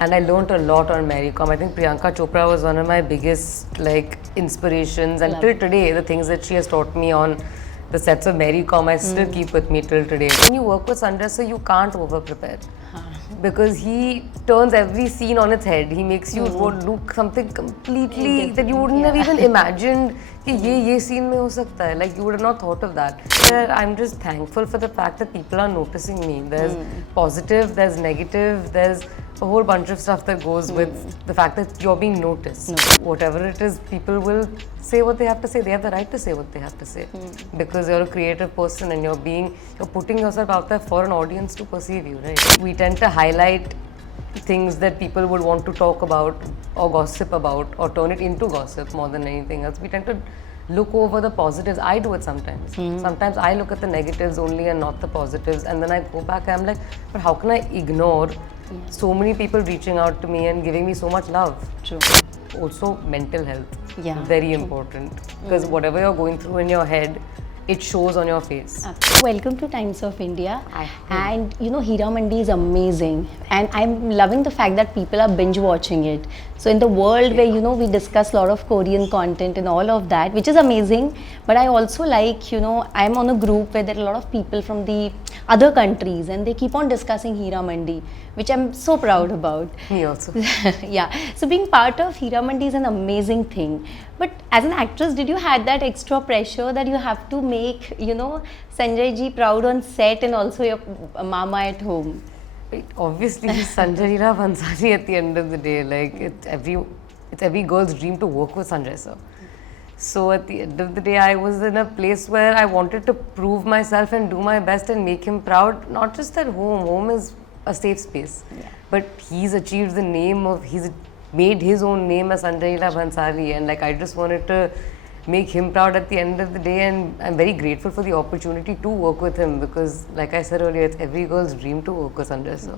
and I learned a lot on Mary Kom. I think Priyanka Chopra was one of my biggest like inspirations, and till today, the things that she has taught me on the sets of Mary Kom, I still keep with me till today. When you work with Sanjay, so you can't over prepare. Because he turns every scene on its head. He makes you do something completely that you wouldn't have even imagined कि ये scene में हो सकता है. Like you would have not thought of that. I'm just thankful for the fact that people are noticing me. There's positive, there's negative, there's a whole bunch of stuff that goes with the fact that you're being noticed. Whatever it is, people will say what they have to say. They have the right to say what they have to say because you're a creative person and you're putting yourself out there for an audience to perceive you, right? We tend to highlight things that people would want to talk about or gossip about or turn it into gossip more than anything else. We tend to look over the positives. I do it sometimes. Sometimes I look at the negatives only and not the positives, and then I go back and I'm like, but how can I ignore so many people reaching out to me and giving me so much love? True. Also, mental health. Yeah. Very important. Because whatever you're going through in your head, it shows on your face. Welcome to Times of India. And you know, Heeramandi is amazing. And I'm loving the fact that people are binge watching it. So in the world where, you know, we discuss a lot of Korean content and all of that, which is amazing. But I also like, you know, I'm on a group where there are a lot of people from the other countries and they keep on discussing Heeramandi, which I'm so proud about. Me also. Yeah. So being part of Heeramandi is an amazing thing. But as an actress, did you had that extra pressure that you have to make, you know, Sanjay ji proud on set and also your mama at home? Obviously, he's Sanjay Leela Bhansali at the end of the day. Like, it's every girl's dream to work with Sanjay sir. So at the end of the day, I was in a place where I wanted to prove myself and do my best and make him proud. Not just at home. Home is a safe space. Yeah. But he's achieved the name of, he's made his own name as Sanjay Leela Bhansali, and like I just wanted to make him proud at the end of the day, and I'm very grateful for the opportunity to work with him because like I said earlier, it's every girl's dream to work with Sanjay sir.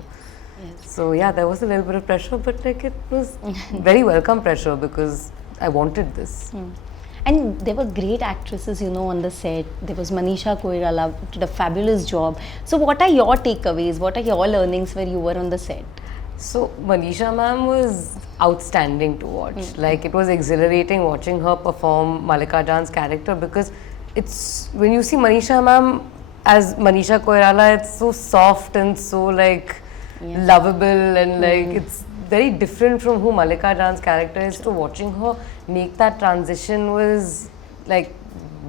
Yes. So yeah, there was a little bit of pressure, but like it was very welcome pressure because I wanted this. And there were great actresses, you know, on the set. There was Manisha Koirala, did a fabulous job. So what are your takeaways? What are your learnings where you were on the set? So Manisha ma'am was outstanding to watch. Like it was exhilarating watching her perform Malika Jan's character because it's, when you see Manisha ma'am as Manisha Koirala, it's so soft and so like lovable and like it's very different from who Malika Jan's character is. So watching her make that transition was like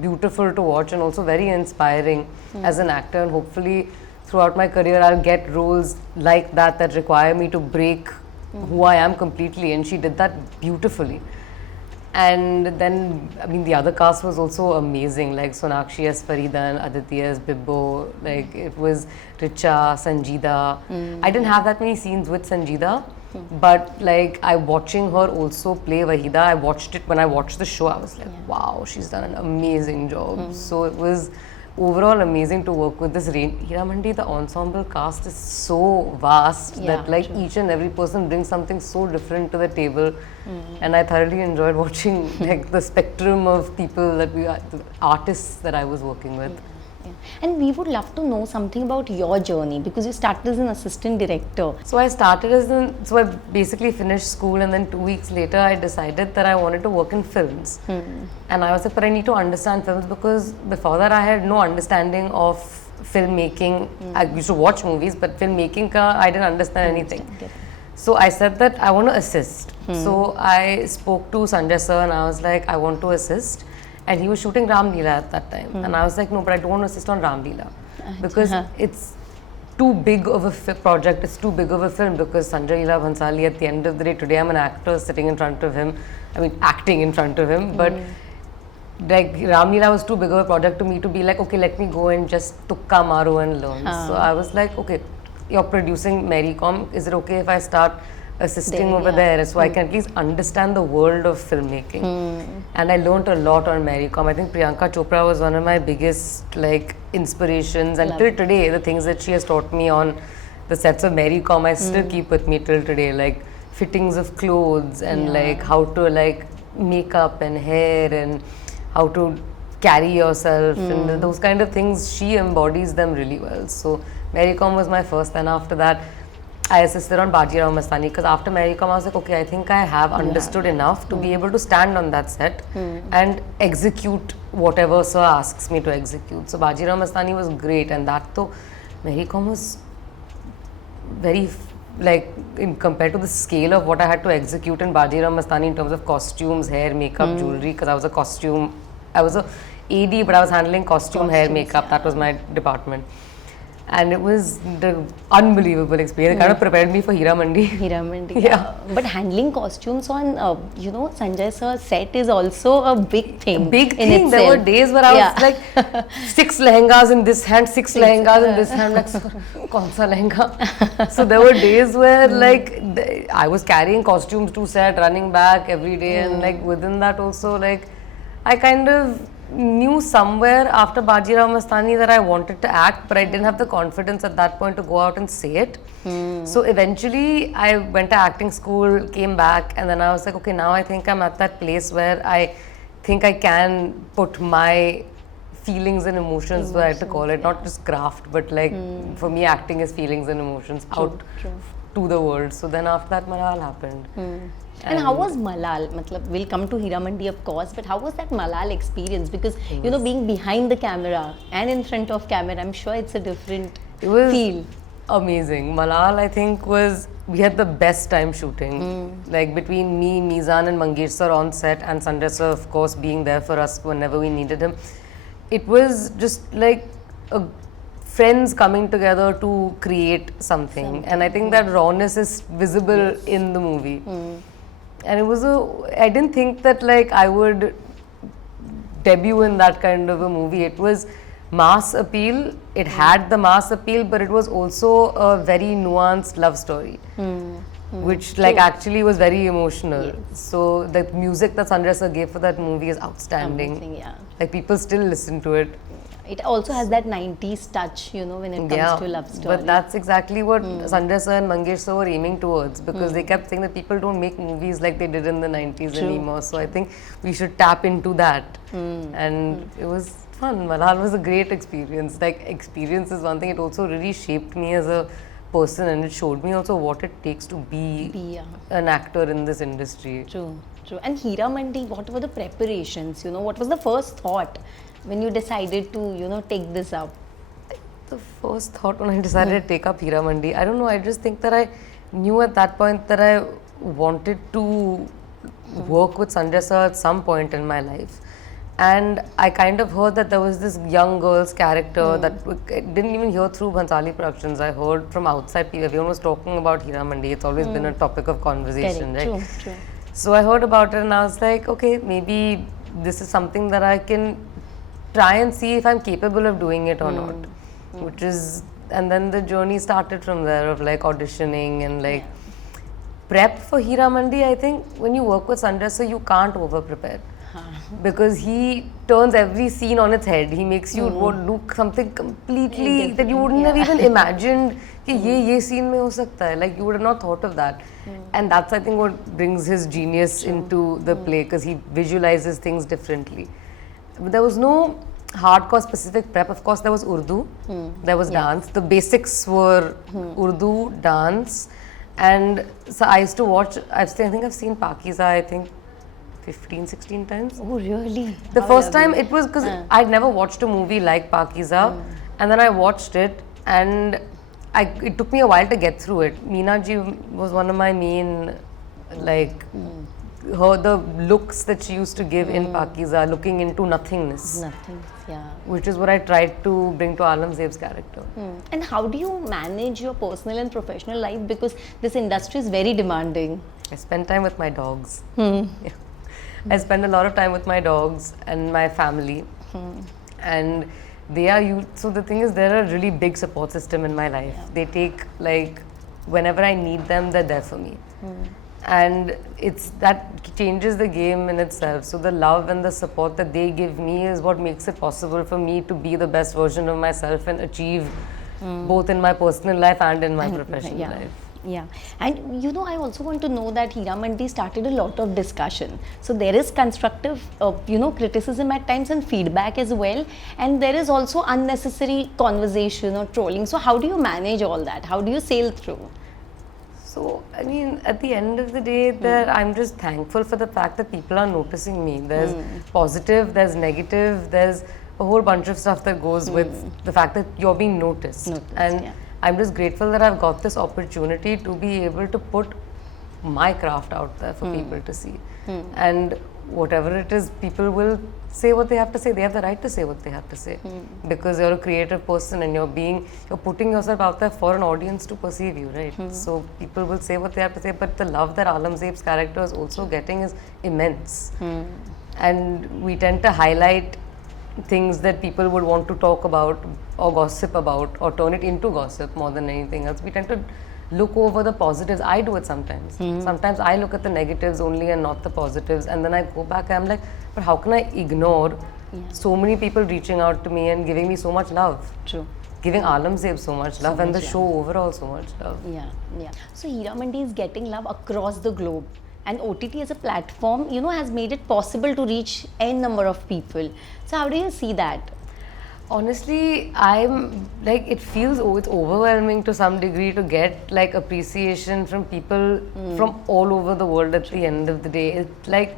beautiful to watch and also very inspiring as an actor, and hopefully throughout my career I'll get roles like that that require me to break who I am completely, and she did that beautifully. And then, I mean, the other cast was also amazing, like Sonakshi as Farida and Aditi as Bibbo, like it was Richa, Sanjida. I didn't have that many scenes with Sanjida, but like watching her also play Wahida, I watched it, when I watched the show, I was like, wow, she's done an amazing job. So it was overall amazing to work with this Heeramandi. The ensemble cast is so vast that like each and every person brings something so different to the table, and I thoroughly enjoyed watching like the spectrum of people that the artists that I was working with. And we would love to know something about your journey because you started as an assistant director. So I started so I basically finished school, and then 2 weeks later I decided that I wanted to work in films. And I was like, but I need to understand films because before that I had no understanding of filmmaking. I used to watch movies, but filmmaking I didn't understand anything. So I said that I want to assist. So I spoke to Sanjay sir and I was like, I want to assist. And he was shooting Ram Leela at that time. And I was like, no, but I don't want to assist on Ram Leela. Because it's too big of a project, it's too big of a film. Because Sanjay Leela Bhansali, at the end of the day, today I'm an actor sitting in front of him. I mean, acting in front of him. But like Ram Leela was too big of a project to me to be like, okay, let me go and just tukka maru and learn. So I was like, okay, you're producing Mary Kom. Is it okay if I start assisting over there, so I can at least understand the world of filmmaking? And I learned a lot on Mary Kom. I think Priyanka Chopra was one of my biggest like inspirations, and till today the things that she has taught me on the sets of Mary Kom I still keep with me till today, like fittings of clothes and like how to like makeup and hair and how to carry yourself and those kind of things. She embodies them really well. So Mary Kom was my first, and after that I assisted on Bajirao Mastani because after Maricom I was like, okay, I think I have understood enough to be able to stand on that set and execute whatever sir asks me to execute. So Bajirao Mastani was great, and that though Maricom was very like in compared to the scale of what I had to execute in Bajirao Mastani in terms of costumes, hair, makeup, jewelry, because I was a AD, but I was handling costume, hair, makeup. That was my department. And it was the unbelievable experience. It kind of prepared me for Heeramandi. Heeramandi. Yeah. But handling costumes on, Sanjay sir's set is also a big thing. There were days where I was like 6 lehengas in this hand, 6 lehengas in this hand. Like, kaun sa lehenga? So there were days where like I was carrying costumes to set, running back every day, and like within that also like I kind of knew somewhere after Bajirao Mastani that I wanted to act, but I didn't have the confidence at that point to go out and say it. So eventually I went to acting school, came back, and then I was like, okay, now I think I'm at that place where I think I can put my feelings and emotions, what I have to call it, not just craft, but like for me acting is feelings and emotions out to the world. So then after that Malaal happened. And how was Malaal? We'll come to Heeramandi of course, but how was that Malaal experience? Because being behind the camera and in front of camera, I'm sure it's a different feel. Amazing. Malaal, I think, we had the best time shooting. Like between me, Mizan and Mangesh sir on set, and Sanjay sir, of course, being there for us whenever we needed him. It was just like friends coming together to create something. And I think that rawness is visible in the movie. And I didn't think that like I would debut in that kind of a movie. It was mass appeal. It had the mass appeal, but it was also a very nuanced love story, which like actually was very emotional. Yes. So the music that Sanjay sir gave for that movie is outstanding. Amazing, yeah. Like people still listen to it. It also has that 90s touch, when it comes to love story. But that's exactly what Sanjay sir and Mangesh sir were aiming towards, because they kept saying that people don't make movies like they did in the 90s anymore. So I think we should tap into that. And it was fun. Malaal was a great experience. Like, experience is one thing. It also really shaped me as a person, and it showed me also what it takes to be an actor in this industry. True. And Heeramandi, what were the preparations? What was the first thought when you decided to, take this up? The first thought when I decided to take up Heeramandi, I don't know, I just think that I knew at that point that I wanted to work with Sanjay sir at some point in my life. And I kind of heard that there was this young girl's character that I didn't even hear through Bhansali Productions. I heard from outside people. Everyone was talking about Heeramandi. It's always been a topic of conversation, right? True. So I heard about it and I was like, okay, maybe this is something that I can try and see if I'm capable of doing it or not. And then the journey started from there of like auditioning and like prep for Heeramandi. I think when you work with Sanjay sir, you can't over prepare. Because he turns every scene on its head. He makes you do something completely that you wouldn't have even imagined that this scene mein ho sakta hai. Like, you would have not thought of that. And that's, I think, what brings his genius into the play, because he visualizes things differently. But there was no hardcore specific prep. Of course, there was Urdu, there was dance. The basics were Urdu, dance. And so I used to watch, I think I've seen Pakiza, 15, 16 times. Oh, really? The first time it was because I'd never watched a movie like Pakiza, and then I watched it, and it took me a while to get through it. Meena ji was one of my main, the looks that she used to give in Pakiza, looking into nothingness. Which is what I tried to bring to Alamzeb's character. And how do you manage your personal and professional life? Because this industry is very demanding. I spend time with my dogs. I spend a lot of time with my dogs and my family, and they are so the thing is, they're a really big support system in my life. They take, whenever I need them, they're there for me. And that changes the game in itself. So the love and the support that they give me is what makes it possible for me to be the best version of myself and achieve both in my personal life and in my professional life. Yeah, and I also want to know that Heeramandi started a lot of discussion. So there is constructive, criticism at times and feedback as well. And there is also unnecessary conversation or trolling. So how do you manage all that? How do you sail through? So, I mean, at the end of the day, that I'm just thankful for the fact that people are noticing me. There's positive, there's negative, there's a whole bunch of stuff that goes with the fact that you're being noticed. And I'm just grateful that I've got this opportunity to be able to put my craft out there for people to see. And whatever it is, people will say what they have to say. They have the right to say what they have to say because you're a creative person and you're putting yourself out there for an audience to perceive you, right? So people will say what they have to say, but the love that Alamzeb's character is also getting is immense. And we tend to highlight things that people would want to talk about or gossip about or turn it into gossip more than anything else. We tend to look over the positives. I do it sometimes. Sometimes I look at the negatives only and not the positives, and then I go back and I'm like, but how can I ignore so many people reaching out to me and giving me so much love? True. Giving Alamzeb so much love and the show overall so much love. Yeah. So Heeramandi is getting love across the globe, and OTT as a platform, has made it possible to reach n number of people. So how do you see that? Honestly, I'm like, it feels it's overwhelming to some degree to get like appreciation from people from all over the world at the end of the day. It's like,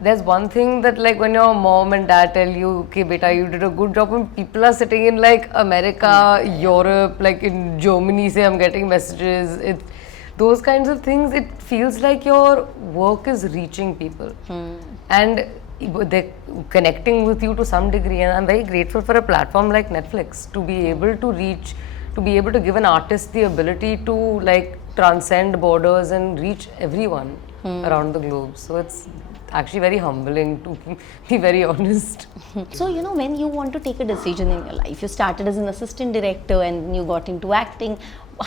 there's one thing that like when your mom and dad tell you, okay beta, you did a good job, and people are sitting in like America, Europe, like in Germany, say I'm getting messages. Those kinds of things, it feels like your work is reaching people. And they're connecting with you to some degree, and I'm very grateful for a platform like Netflix to be able to reach, to be able to give an artist the ability to like transcend borders and reach everyone around the globe. So it's actually very humbling, to be very honest. So when you want to take a decision in your life, you started as an assistant director and you got into acting.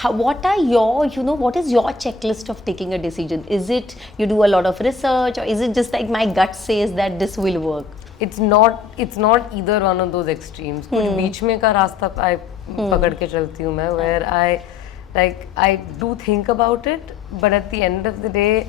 What are your, what is your checklist of taking a decision? Is it you do a lot of research, or is it just like my gut says that this will work? It's not either one of those extremes. कुछ बीच में का रास्ता I पकड़ के चलती हूँ मैं, where I do think about it, but at the end of the day,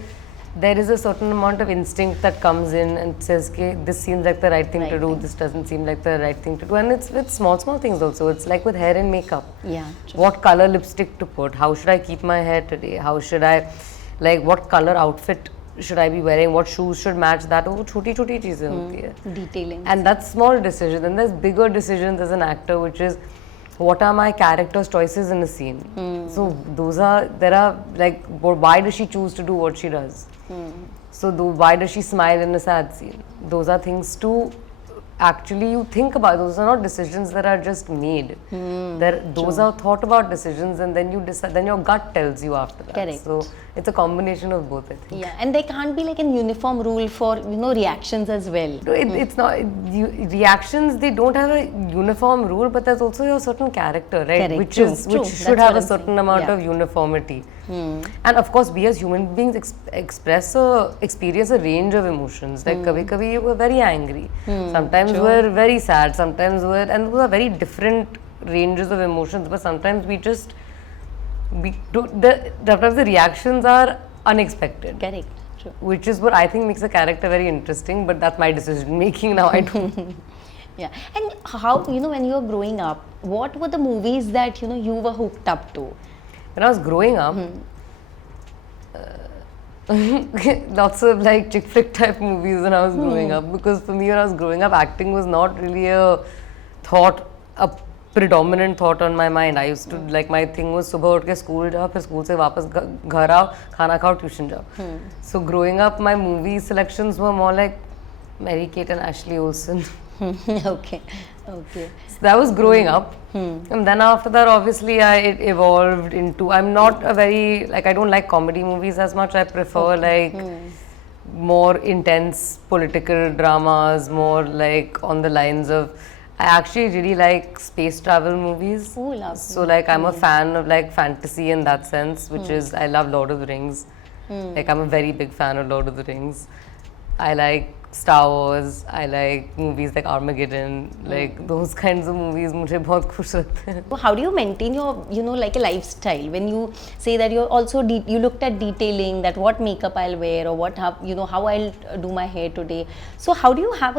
there is a certain amount of instinct that comes in and says, okay, this seems like the right thing to do, this doesn't seem like the right thing to do. And it's with small things also. It's like with hair and makeup. Yeah. True. What color lipstick to put? How should I keep my hair today? How should I, like, what color outfit should I be wearing? What shoes should match that? वो छोटी चीजें होती है. Detailing. And that's small decisions. And there's bigger decisions as an actor, which is, what are my character's choices in a scene? So there are like, why does she choose to do what she does? So why does she smile in a sad scene? Those are things to actually you think about. Those are not decisions that are just made. Those are thought about decisions, and then you decide. Then your gut tells you after that. Correct. So it's a combination of both, I think. Yeah, and there can't be like an uniform rule for reactions as well. It's not reactions. They don't have a uniform rule, but there's also your certain character, right? Correct. Which True. should have a certain amount of uniformity. And of course, we as human beings experience a range of emotions. Like kabhi we're very angry. Sometimes we're very sad. Sometimes and those are very different ranges of emotions. But sometimes sometimes the reactions are unexpected. Correct. True. Which is what I think makes a character very interesting. But that's my decision making now. I don't. Yeah. And how when you were growing up, what were the movies that you were hooked up to? When I was growing up, lots of like chick flick type movies when I was growing up, because for me when I was growing up, acting was not really a predominant thought on my mind. I used to like, my thing was सुबह उठ के school जाओ, फिर school से वापस घर आओ, खाना खाओ, tuition जाओ. So growing up, my movie selections were more like Mary-Kate and Ashley Olsen. Okay. So that was growing up. And then after that, obviously, it evolved into, I'm not a very, like, I don't like comedy movies as much. I prefer like more intense political dramas, more like on the lines of, I actually really like space travel movies. Oh, lovely. So like, I'm a fan of like fantasy in that sense, which is, I love Lord of the Rings. Like, I'm a very big fan of Lord of the Rings. I like Star Wars, I like movies like Armageddon, like those kinds of movies मुझे बहुत खुश रखते हैं. How do you maintain your, like a lifestyle when you say that you're also you looked at detailing that what makeup I'll wear or what how I'll do my hair today. So how do you have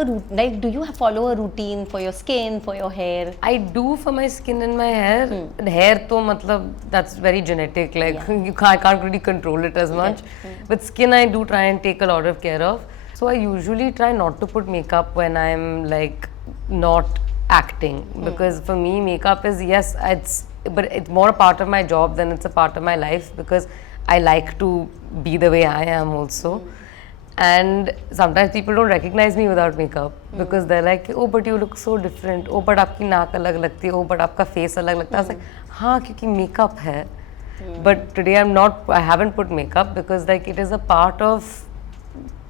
do you follow a routine for your skin, for your hair? I do for my skin and my hair. Hair तो मतलब that's very genetic. Like I can't really control it as much. But skin I do try and take a lot of care of. So I usually try not to put makeup when I'm like not acting, because for me makeup is but it's more a part of my job than it's a part of my life, because I like to be the way I am also. And sometimes people don't recognize me without makeup because they're like, oh but you look so different, oh but आपकी नाक अलग लगती है, oh but आपका face अलग लगता है. I was like, हाँ क्योंकि makeup है. But today I haven't put makeup because like it is a part of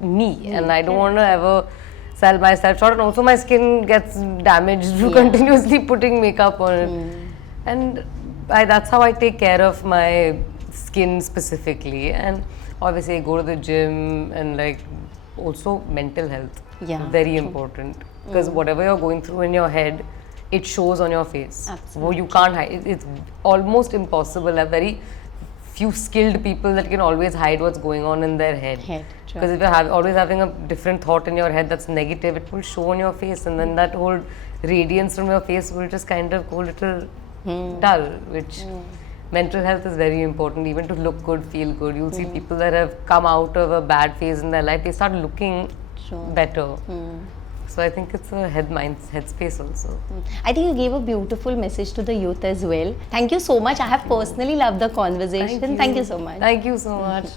me and I don't want to ever sell myself short, and also my skin gets damaged through continuously putting makeup on it. And that's how I take care of my skin specifically. And obviously I go to the gym, and like also mental health, very important, because whatever you're going through in your head, it shows on your face. Absolutely. You can't hide. It's almost impossible. A very few skilled people that can always hide what's going on in their head. Because if you're always having a different thought in your head that's negative, it will show on your face, and then that whole radiance from your face will just kind of go a little dull, which mental health is very important, even to look good, feel good. You'll see people that have come out of a bad phase in their life, they start looking better. So I think it's a headspace also. I think you gave a beautiful message to the youth as well. Thank you so much. I have personally loved the conversation. Thank you so much. Thank you so much.